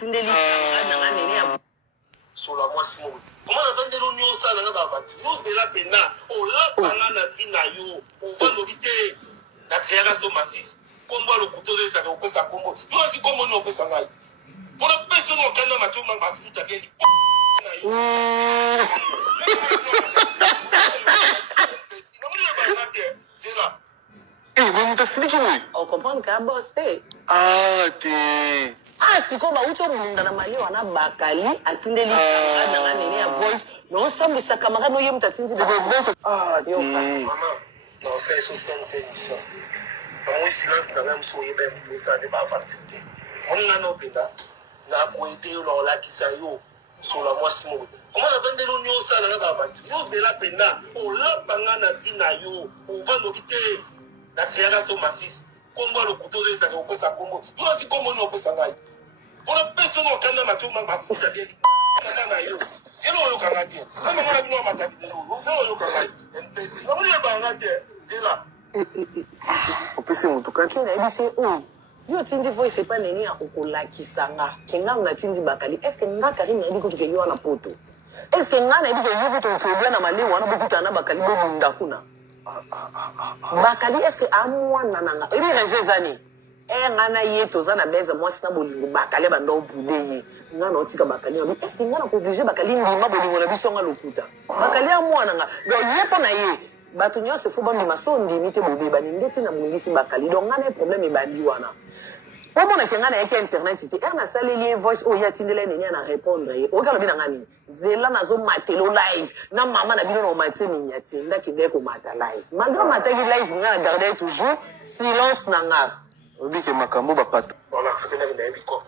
atindeli na nene sur la moi Simon. Comment on appelle l'union ça dans la bâtie? Nous de la pena, on l'a pas na bina yo, on va l'obiter. La création de ma fils. Comme le couteau de sa combo. Nous aussi comme on peut s'en aller. Pour la personne au Canada, ma tout m'a foutu à bien. C'est là. On comprend qu'à bossé. Ah, t'es. Ah, si comme autre monde dans la mali on a bakali atindeli na nene ya voice. Non semble sa camarade no yem tatindi de boss. Ah, t'es. Maman, non, c'est ça c'est émission. Moi silence dans même soyez bien pour ça de pas participer. On a nos pédas. Na koité on la qui ça yo sur la moi Simon. Comment on appelle l'union ça dans la bâtie? Nous de la pena, on l'a pas na bina yo, on va nous quitter. La création de ma fils. Comme le couteau de sa combo. Nous aussi comme on peut s'en aller. Pour la personne au Canada, ma tout m'a foutu à bien. C'est là où on a dit. Quand on a vu ma tête, c'est là où on a dit. C'est là. On peut se montrer. Qui n'a dit c'est où? Yo tindi voice c'est pas nene ya okola kisanga. Kenga na tindi bakali. Est-ce que nga Karine a dit que tu yo na poto? Est-ce que nga na dit que yo to problème na mali wana bokuta na bakali bo munda kuna? Bakali est-ce que amwa nananga? Ebi rezezani. Ngana yeto za na beza moi sina bolingo bakali banda obude ye. Nga na otika bakali. Est-ce que nga na obliger bakali ndima bolingo na biso nga lokuta? Bakali amwa nanga. Donc yepa na ye. Batu nyose fo ba mimaso ndimite bobe ba ndeti na mungisi bakali. Donc nga na problème ebandi wana. Pour mon akengana yake internet c'était na saleli voice o ya tindela nene na répondre ye. O ka lobi na ngani? Zela na zo matelo live. Na mama na bino no matini nyati. Ndaki deko mata live. Malgré mataki live nga garder toujours silence na nga. Obi ke makambo ba pata. Voilà, ce que na na bi ko.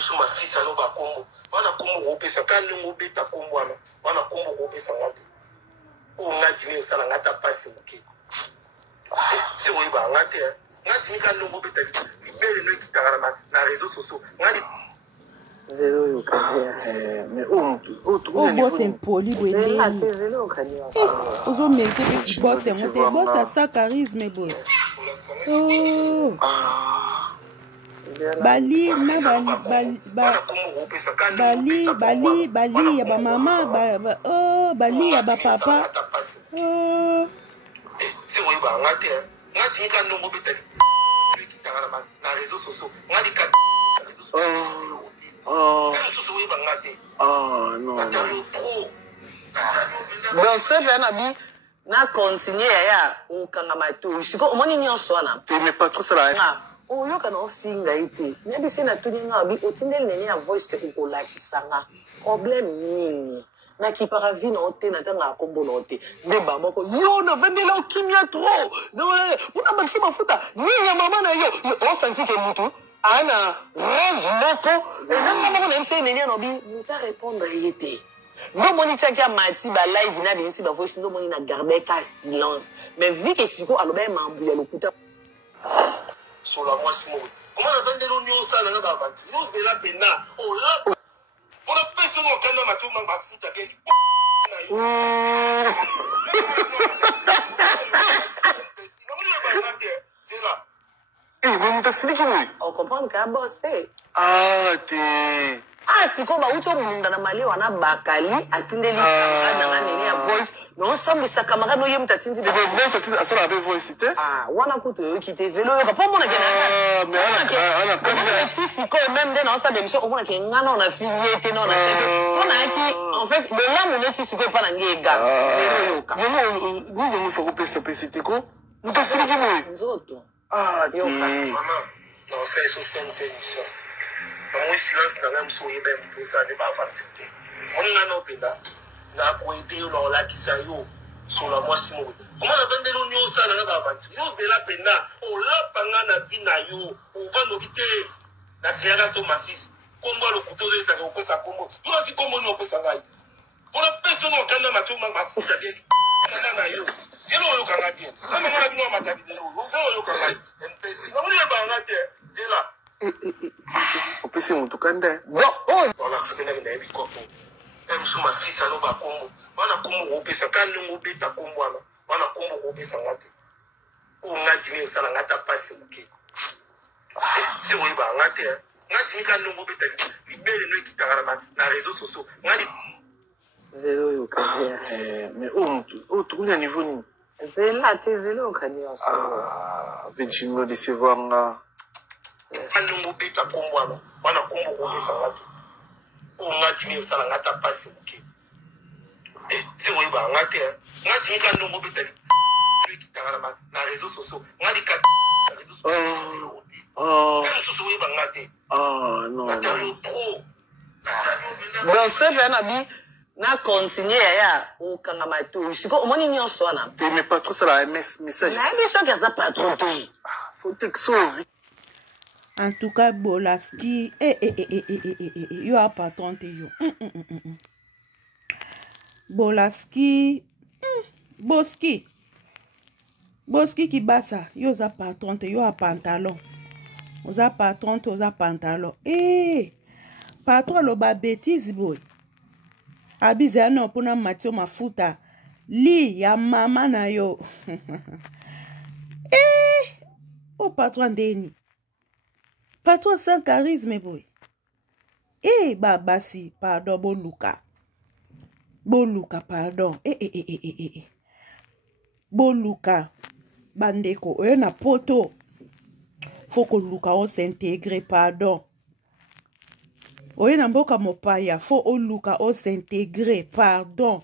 Sur ma fils alo ba kombo. Wana kombo ko pesa kanu ngo beta kombo wana. Wana kombo ko pesa ngapi. O ngati me sala ngata pasi mukiko. Si wo iba ngate. Ngati mika ngo beta libere no kitara na réseaux sociaux. Ngati Zéro yo kanya. Mais boss impoli bwende. Zéro kanya. Ozo mériter que boss est monté. Boss a sa charisme bon. Oh. Bali na Bali ya ba mama Bali ya ba papa. Oh. Si wo iba ngate. Ngati mika ngo beta kitara na réseaux sociaux. Ngati ka non. Donc c'est bien abi na continuer ya o kanga matu. Siko omoni nyonso na. Mais pas trop ça là. O yo kana ofinga ite. Nyebi se na tuni nga abi otindel nene ya voice ke ukola kisanga. Problème nini? Na ki paravi na ote na tanga kombo na ote. Ndeba moko yo na vendela o kimia trop. Una bakisi mafuta. Ni ya mama na yo. O santi ke mutu. Ana rose loko et non maman même c'est nene no bi muta répondre yete non moni tsakia mati ba live na bien si ba voice no moni na garder ka silence mais vu que siko aloba mambu ya lokuta sur la moi Simon. Comment on appelle l'union ça dans la bâtie? Nous de la pena, on l'a pour la personne au Canada ma tout m'a foutu à bien. C'est là. on comprend qu'à bossé. Ah, t'es. Ah, si comme autre monde dans la mali on a bakali atindeli na nene ya voice. Non semble sa camarade no yem tatindi de Bon, ça la voice cité. ah, wana kuto yo kite zelo yo pas mon Ah, mais si comme même dans sa démission on a kenga na affilié te non na on a qui en fait le là mon si ko pas na ngega zelo yo ka nous faut couper ça cité ko nous t'as signé moi nzoto ah t'es Maman, non, c'est ça c'est émission. Moi silence dans même soyez bien pour ça de pas participer. On a nos pédas. Na koité on la qui ça yo sur la moi Simon. Comment on appelle l'union ça dans la bâtie? Nous de la pena, on l'a pas na bina yo, on va nous quitter. La création de ma fils. Comme le couteau de sa combo. Nous aussi comme on peut s'en aller. Pour la personne au Canada ma tout m'a foutu à bien. C'est là où on a dit. Quand on a vu ma tête de l'eau, on a dit. C'est là. on peut se montrer bon oh Voilà, ce que nous avons dit. Même si ma fille, ça n'a pas combo. On a combo au pesa, quand nous avons ta combo, on a combo au pesa. On a dit, ça n'a pas passé. Si vous avez un ngati mika ndongo betali libele no kitara na réseaux sociaux ngati zelo yo kanya mais oh tu connais niveau ni zela te zelo kanya Virginie décevoir nga ndongo beta kombwana wana kombo ko lisa ngati o ngati mi sala ngata pasi uke c'est oui ba ngati mika ndongo betali kitara na réseaux sociaux ngati ka réseaux sociaux non. Bon, c'est bien, Nabi. Na continuer ya ou kanga matu. Siko omoni ni oswana. Mais pas trop ça la message. Na bi so que ça pas trop tout. Faut texto. En tout cas, Bolaski, yo a patron te yo. Bolaski, Boski qui basa, yo za patron te yo a pantalon. Oza patron te oza pantalon. Patron lo ba bêtise boy. Abize ano pona matio mafuta. Li ya mama na yo. Oh patron deni. Patron sans charisme boy. Babasi, pardon, Boluka. Boluka, pardon. Boluka. Bandeko, na poto. Faut que Luka on s'intègre, pardon. Oye na mboka mopaya, faut o Luka on s'intègre, pardon.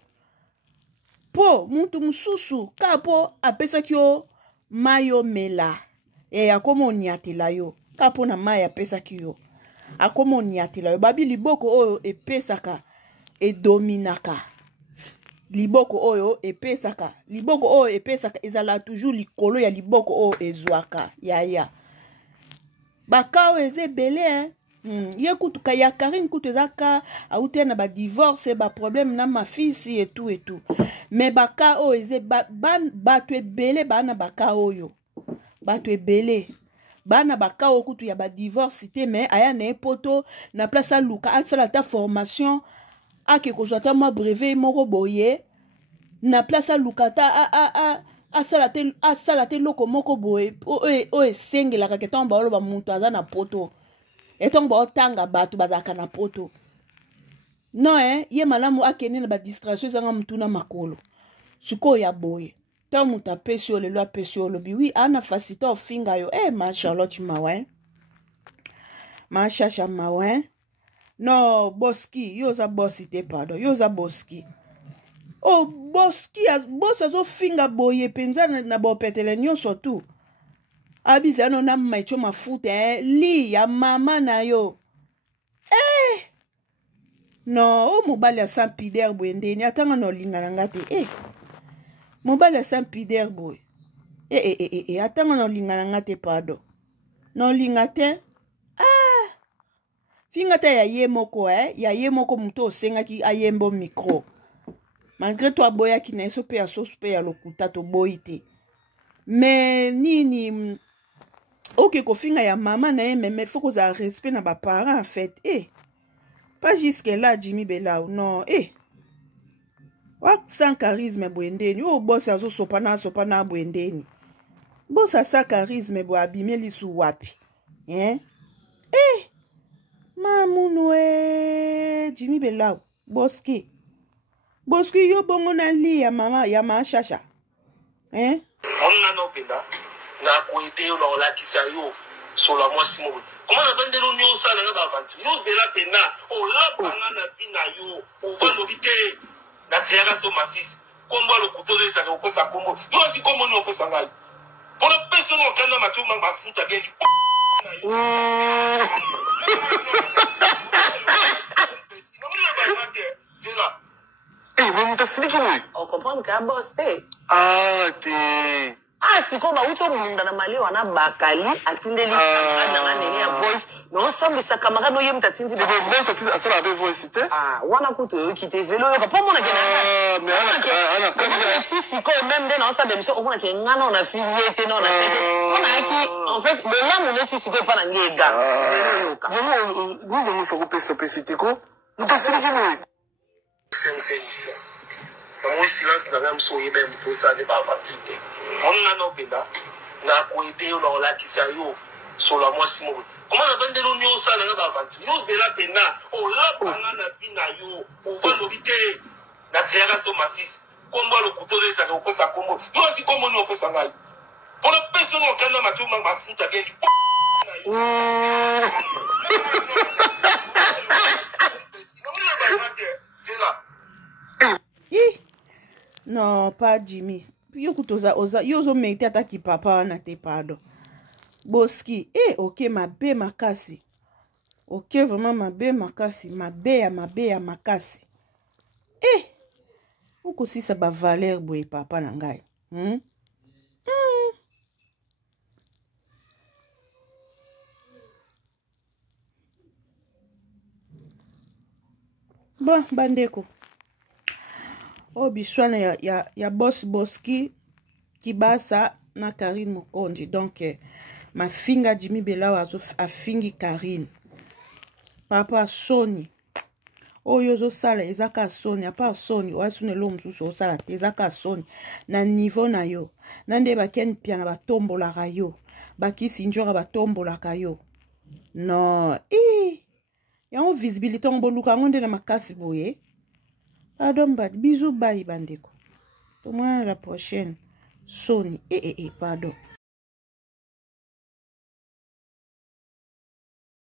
Po, muntu mususu, kapo apesa kyo mayo mela. Akomo nyatila yo. Kapo na maya apesa kyo. Akomo nyatila yo. Babi liboko oyo epesaka edominaka. Liboko oyo epesaka. Liboko oyo epesaka ezala toujours likolo ya liboko oyo ezwaka. Ya. Bakao eze bele ye kutuka ya Karine kutu ezaka aute na ba divorce ba problème na ma fille et tout. Mais bakao eze batu ebele bana bakao yo. Batu ebele bana bakao kutu ya ba divorce te mais aya na poto na place a Luka asala ta formation ake kozwata ma brevet moko boye na place a Luka ta asala te loko moko boye o esengelaka ke tomba oloba muntu aza na poto etongo ba otanga batu bazaka na poto non ye malamu akene na ba distraction zanga mutu na makolo siko ya boye ta mutu apesi yo lelo apesi yo lobi oui ana fasita ofinga yo ma Charlotte mawa ma chacha mawa no Boski yo za bosi te pardon yo za Boski oh Boski boss azo finga boye penza na bopetele nyonso tu abiza no na maicho mafuta li ya mama na yo no o mobali ya Saint-Pierre boye ndeni atanga no lingana ngate mobali ya Saint-Pierre boye atanga no lingana ngate pardon no lingate finga ta ya ye moko muto osengaki ayembo micro malgré toi boya ki na eso pe ya sosu pe ya lokuta to boite mais nini ok kofinga ya mama na ye mais faut que ça respect na ba parents en fait pas jusque là Jimmy Belao non wa sans charisme boendeni o boss azo sopana boendeni boss sa charisme bo abimeli su wapi mamunu Jimmy Belao Boski yo bongo na li ya mama ya mashasha onna no penda na kuite yo na lakisa yo sur la mwasi mo comment na bande lo nyo sala na ba vanti yo de la pena o la panga na bina yo o va lobite na créera so ma fils kombo lo kutoze sa ko sa kombo yo si kombo ni o ko sa ngai pour le personne au kana ma tuma ba futa bien on comprend que boss te siko ba uto munda na mali wana bakali atindeli na nini ya voice no sambi sakamaka no yemta tindi de boss asala avec voice te wana kuto kite zelo yo pa mona kena mais ana kamera siko même de na sa bemission on a ke ngana na fille te no na tete on a qui en fait le lamu ne siko pa na ngega zelo yo ka nous faut couper ce petit ko mutasiri kime c'est une émission moi silence na ngam so yebe mpo sa ne ba fatigué on na no penda na ko ide yo na la kisa yo sur la mwasi mo Comment on appelle nous nous ça là bas vanti. Nous de la pena. On la banga na bina yo. On va l'obiter. Na création ma fils. Combo le couteau de ça ko sa combo. Yo si combo nous ko sa ngai. Pour le personne au Canada ma tu ma foot à gagner. Non, pas Jimmy. Yo kutoza oza yo zo mete ataki papa na te pardon. Boski, ok mabe makasi. Ok vraiment mabe makasi, mabe ya makasi. Uko sisa ba valeur boye papa na ngai. Bon, bandeko. Biswana ya boss Boski Kibasa na Karine Mokonji. Donc, ma finga Jimmy Belawa a fingi Karine. Papa Sony. Yozo sala ezaka Sony. A part Sony. Oasune l'homme sous sala te ezaka Sony. Na niveau na yo. Nande baken piana batombo la rayo. Baki sinjora batombo la kayo. Non. Ya on visibilité on boluka ngonde na makasi boye. Pardon, bisous, bye, bandeko. Pour moi, la prochaine. Sony. Pardon.